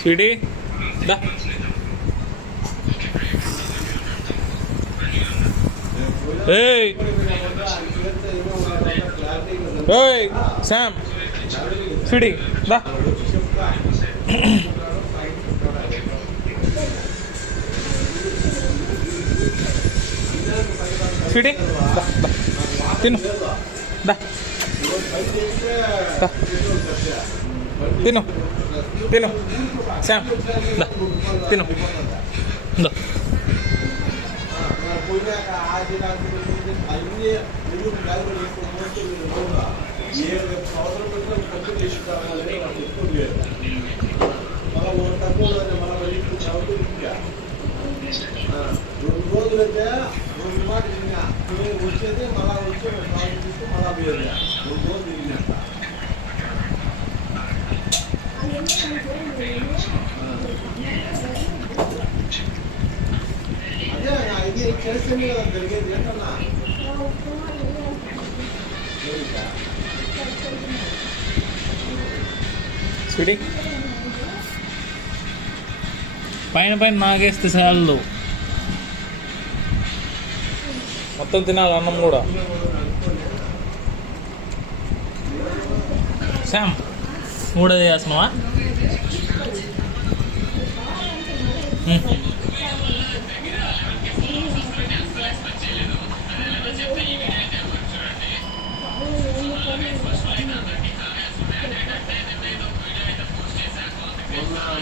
Sweety దా. ఏయ్ ఏయ్ Sam Sweety దా. Sweety దా దా తిను దా దా తిను తిను శామ్ దా తిను దా. రోజులైతే రెండు మాట వచ్చేది మళ్ళా వచ్చి మళ్ళా పోయేది 2 రోజులు తిరిగినాక అదే ఇది చేస్తుంది కదా జరిగేది ఏంటన్నా స్వీటీ పైన పైన నాగేస్తే చాలు, మొత్తం తినాలి అన్నం కూడా. శామ్ కూడా చేస్తున్నావా?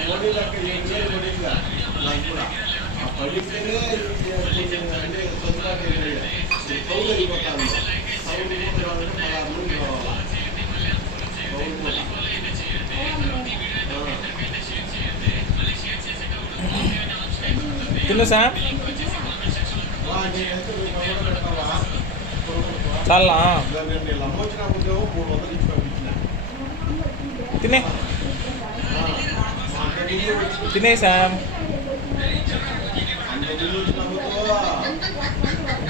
మోడీ లెక్క మోడీగా నాకు కూడా పడితేనే అంటే సొంతగా సౌలు వెళ్ళిపోతాను. సౌలు మళ్ళా ముందు తిను శామ్ చాలా వచ్చినప్పుడు 300 ఇచ్చి పంపించిన తినే తినే శామ్.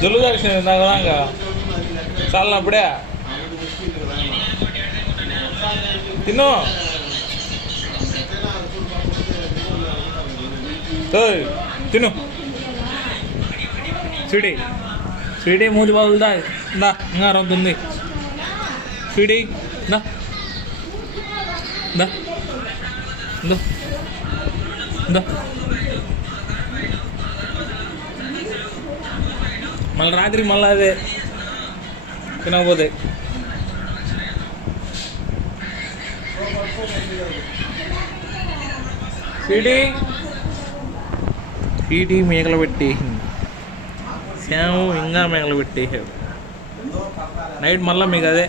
జల్లు దర్శనం ఇందాక చాలా అప్పుడే తిను. తిను స్వీటీ స్వీటీ మూతి బాగుందా? దా ఇంకా రొంతుంది స్వీటీ దా దా దా దా. మళ్ళీ రాత్రి మళ్ళీ అదే తినకపోతే స్వీటీ స్వీటీ మేకలు పెట్టేసింది, శ్యాము ఇంకా మేకలు పెట్టేసాడు. నైట్ మళ్ళీ మీకు అదే.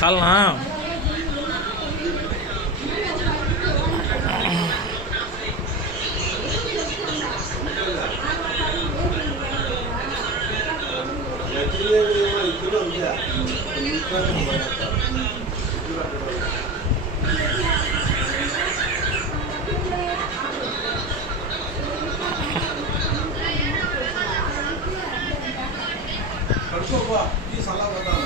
చాలా ఈ సలహా